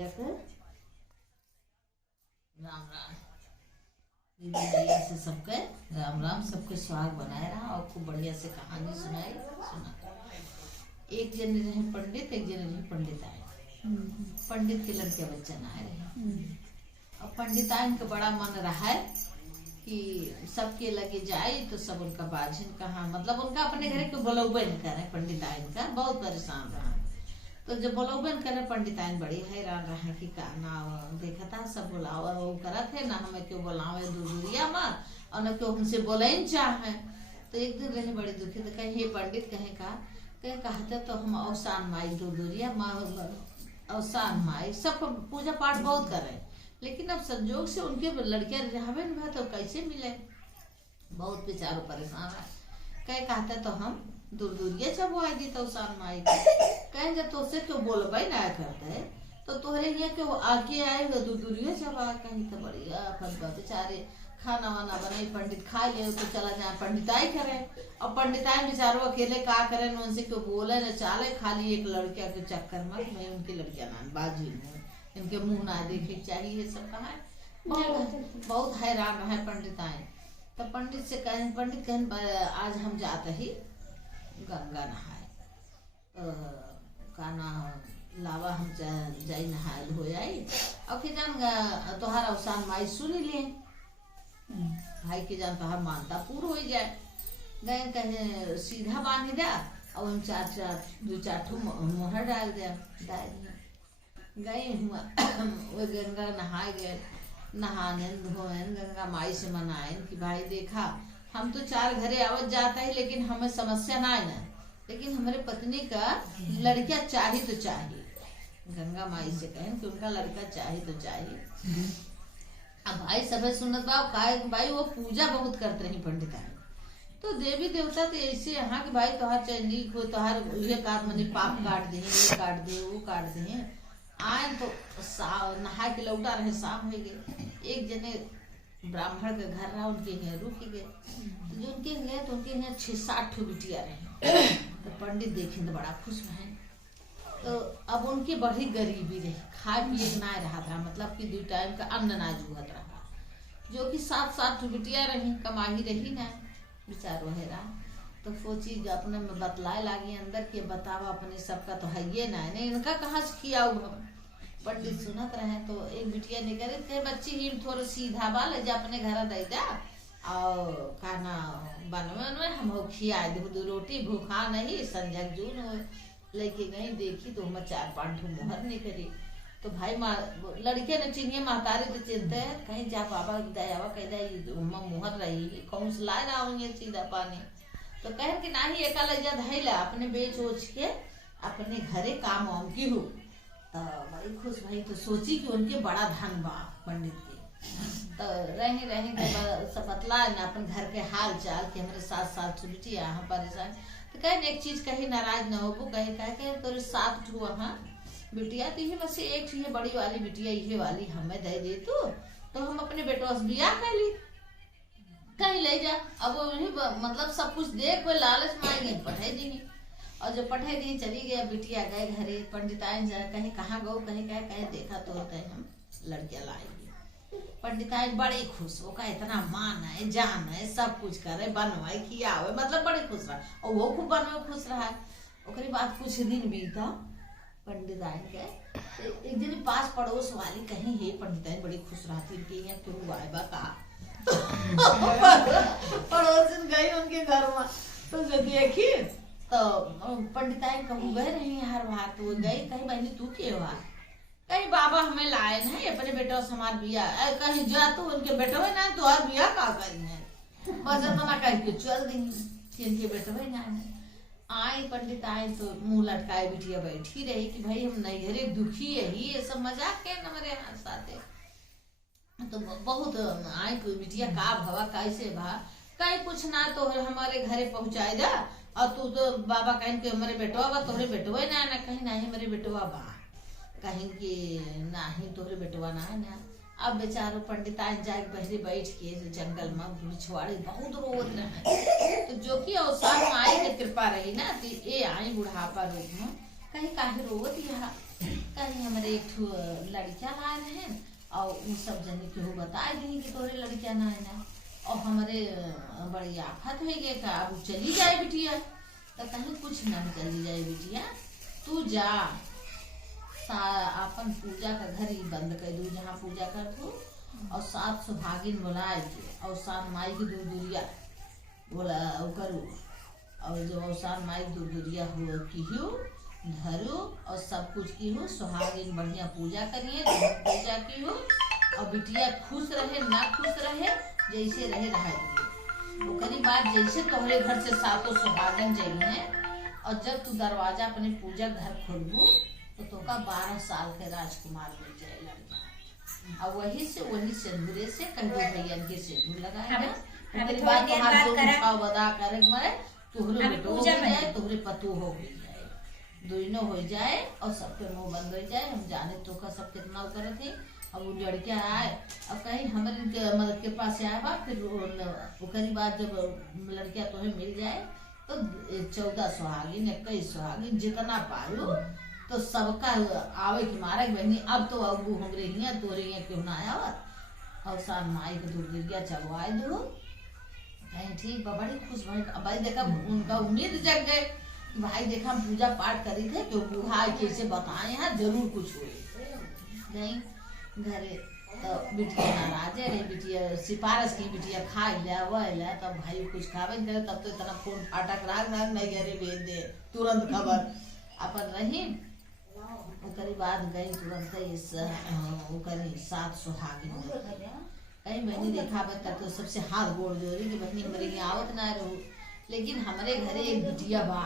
मैया का राम राम। दीदी मैया से सबके राम राम, सबके स्वाग बनाए रहा और खूब बढ़िया से कहानी सुनाई। सुना एक जन रहे पंडित, एक जन रहे पंडित आए। पंडित के लड़के बच्चन आए रहे और पंडिताइन का बड़ा मन रहा है कि सबके लगे जाए तो सब उनका बाजिन कहा, मतलब उनका अपने घर के बोलौबन करे। पंडिताइन का बहुत परेशान रहा, तो जब बोलौबन करे पंडिताइन बड़ी हैरान रहा कि का ना देखा था सब बुलावा वो करा थे ना, हमें क्यों बुलावे दूरिया में और न क्यों हमसे बोले चाहे। तो एक दिन रहे बड़ी दुखी, तो कहे हे पंडित कहे का कहे कहते तो हम अवसान माई दूरिया माँ अवसान माई सब पूजा पाठ बहुत करे, लेकिन अब संजोग से उनके लड़कियां रहे न तो कैसे मिले। बहुत बेचारो परेशान है। कहे कहते तो हम दूरिया जब वो आई दी तो अवसान माई कहे जब तुझसे क्यों बोलबे ना करते तो तोहरे यहाँ क्यों आके आए दूरिया जब आ कहीं तो बढ़िया फंसबा बेचारे। खाना वाना बनाई पंडित खा ले तो चला जाए पंडिताई करे, और पंडिताई बेचारो अकेले का करे न उनसे क्यों बोले न चाले, खाली एक लड़किया के चक्कर में मैं उनकी लड़कियां ना बाजी में इनके मुंह ना देखे चाहिए सब कहा। बहुत हैरान रहे पंडिताएं। तो पंडित से कहें, पंडित कहें आज हम जाते ही गंगा नहाए तो काना लावा हम जाई नहाए हो आई और फिर जान तोहार अवसान माई सुन लिए भाई के जान तोहार मानता पूरा हो जाए। गए कहे सीधा बांध दिया और हम दो चार ठो मोहर डाल दिया गए वो गंगा नहाए गए। नहाने धोए गंगा माई से मनाए कि भाई देखा हम तो चार घरे आवत जाता है लेकिन हमें समस्या ना है ना, लेकिन हमारे पत्नी का लड़का चाहिए तो चाहिए। गंगा माई से कहें कि उनका लड़का चाहिए तो चाहिए। अब भाई सब सुनत भाई वो पूजा बहुत करते रही पंडिताई, तो देवी देवता तो ऐसे यहाँ के भाई तोहार चैनी हो तोहार ये काट मनी पाप काट दे ये काट दे वो काट दे। आए तो नहा के लौटा रहे शाम हो गए। एक जने ब्राह्मण के घर रहा उनके यहाँ रुक गए, तो जो उनके गए तो उनके यहाँ 6-7 ठो बिटिया रहे। तो पंडित देखे तो बड़ा खुश रहे। तो अब उनकी बड़ी गरीबी रही, खाए पिए ना रहा था, मतलब कि 2 टाइम का अन्न ना जुहत रहा, जो कि 7-7 ठो बिटिया रही कमाही रही ना बेचारो हैरा। तो सोची अपने में बतलाए लागी अंदर के बतावा अपने सबका तो है ये ना नहीं इनका कहाँ से किया हुआ। पंडित सुनत रहे तो एक बिटिया निकले थे बच्ची ही थोड़ा सीधा बाल जा अपने घर दे दा और खाना बनवे हम खिया दे रोटी भूखा नहीं संजक जून लेके गई। देखी तो हम 4-5 ठो मोहर नहीं करी। तो भाई लड़के ने चिन्हिए महतारी तो चिंते है कहीं जा बाबा दयावा कह दे मोहर रही कौन से लाए रहा हूँ सीधा पानी। तो कहे कि ना ही एका लज्जा धैला अपने बेच ओच के अपने घरे काम वाम की हो। तो बड़ी खुश भाई तो सोची कि उनके बड़ा धन बा पंडित के। तो रहे सब बतला ना अपन घर के हाल चाल कि हमारे 7 छुट्टी यहाँ परेशान। तो कहे एक चीज कहीं नाराज न हो कहे तोरे 7 ठो वहाँ बिटिया तो ये बस एक ठो बड़ी वाली बिटिया ये वाली हमें दे दे तो हम अपने बेटवा से बियाह कर ली कहीं ले जा। अब मतलब सब कुछ देख कोई लालच में आएंगे पढ़ाई देंगे और जब पढ़ाई दी चली गया बिटिया गए घरे। पंडिताइन जा कहीं कहाँ गो कहीं देखा तो हम लड़कियां लाएंगे। पंडिताइन बड़े खुश वो का इतना मान है जान है सब कुछ करे बनवाए खियावे मतलब बड़े खुश रहा और वो खूब बनवे खुश रहा। ओकरे बाद कुछ दिन बीता पंडिताइन के एक दिन पास पड़ोस वाली कहीं हे पंडिताइन बड़ी खुश रहती कि यहाँ क्यों आए बा का पड़ोसन गई उनके घर में। तो जो देखी तो पंडिताई कहूँ गए नहीं हर बार तो गई कहीं बहनी तू के हुआ कहीं बाबा हमें लाए नहीं अपने बेटा से हमार बिया कहीं जा तू उनके बेटे ना तो और बिया का करी है बस इतना कहीं के चल देंगे इनके बेटे ना आए। पंडित आए तो मुंह लटकाए बिटिया बैठी रही कि भाई हम नैहरे दुखी है ही ये सब मजाक के न मेरे साथ। तो बहुत आए कोई बिटिया का भवा कैसे भा कहीं कुछ ना तो हमारे घरे पहुंचाए जा और तू तो बाबा कहीं के हमारे बेटवा बा तोहरे बेटवा ना कहीं नहीं मेरे बेटवा बा कहीं कि नहीं तोहरे बेटवा ना है ना। अब बेचारो पंडिताइन जाए बहरे बैठ के जंगल में बिछवाड़ी बहुत रोवत रहे। तो जो कि अवसर में आई के कृपा रही ना तो ये आई बुढ़ापा रूप में कहीं काहे रोवत यहाँ कहीं हमारे एक ठो लड़कियां लाए रहे और उ सब जने केहू बताए दी कि तोरे लड़कियां ना है ना, और हमारे बड़ी आफत है ये का अब चली जाए बिटिया। तो कहीं कुछ ना चली जाए बिटिया, तू जा अपन पूजा का घर ही बंद कर दू जहाँ पूजा कर तू, और 7 सुहागिन बुलाए के और 7 माई की दूरिया बोला करू, और जो अवसान माई दूरिया हो की धरू और सब कुछ की हो, सुहागिन बढ़िया पूजा करिए, पूजा की हो, और बिटिया खुश रहे ना खुश रहे जैसे रहे वो करी बात जैसे तोहरे घर से 7 सुहागिन जाइए, और जब तू दरवाजा अपने पूजा घर खोलबू तो तोका 12 साल के राजकुमार मिल जाए लड़का, और वही सिंदूरे से कहीं भैया के सिंदूर लगाएगा, फिर बाद बदा करे मरे तुहरे बेटो हो जाए, तुहरे पतू हो जाए, दोनों हो जाए और सबके मुंह बंद हो जाए। हम जाने तो का सब कितना करे थे। अब वो लड़के आए अब कहीं हमारे मदद के पास आया बा, फिर ओकरी बाद जब लड़किया तुम्हें मिल जाए तो 14 सुहागिन 21 सुहागिन जितना पायो तो सबका आवे की मारे बहनी अब तो अबू हमरे हिया तोरे हिया क्यों ना आया, और शाम माई के दूरिया चलवाए दो कहीं ठीक बा, बड़ी खुश भाई देखा उनका उम्मीद जग गए भाई देखा हम पूजा पाठ करी थे क्यों बूढ़ा कैसे बताए यहाँ जरूर कुछ हुए नहीं घरे। तो बिटिया नाराजे रही, बिटिया सिफारिश की बिटिया खा लिया तब भाई कुछ खावे करे, तब तो इतना फोन फाटक राग नहीं घरे भेज दे तुरंत खबर अपन रही। ओकरी बाद गई तुरंत ओकरी 7 सुहागिन कहीं बहनी देखा तो सबसे हाथ गोड़ जोड़ी कि बहनी हमारे यहाँ आवत ना रहो, लेकिन हमारे घरे एक बिटिया बा,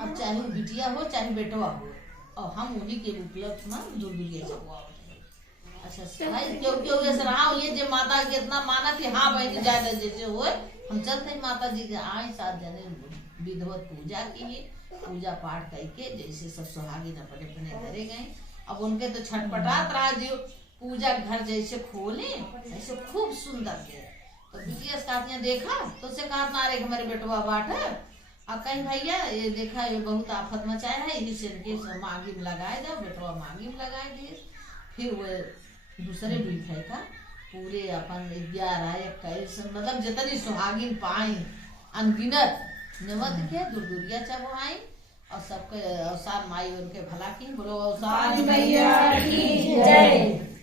अब चाहे वो बिटिया हो चाहे बेटवा हो, और हम उन्हीं के उपलक्ष्य में दूरिया चलवा। अच्छा भाई क्योंकि ये जो माता के इतना माना कि हाँ बहनी ज्यादा जैसे हो हम चलते माता जी के आए 7 जने विधिवत पूजा की, पूजा पाठ करके जैसे सब सुहागिन अपने अपने घरे गए। अब उनके तो छटपटात रहा जो पूजा घर जैसे खोले ऐसे खूब सुंदर थे, तो बिटिया देखा तो उसे कहा ना रे हमारे बेटवा बाट अब कहीं भैया ये देखा ये बहुत आफत मचाया है, इसे इनके मांगी में लगाए दो, बेटवा मांगी में लगाए दिए। फिर वो दूसरे बिठे का पूरे अपन 11 21 मतलब जितनी सुहागिन पाई अनगिनत नमत के दूरिया चढ़वाई, और सबके अवसान माई उनके भला की बोलो अवसान मैया की जय।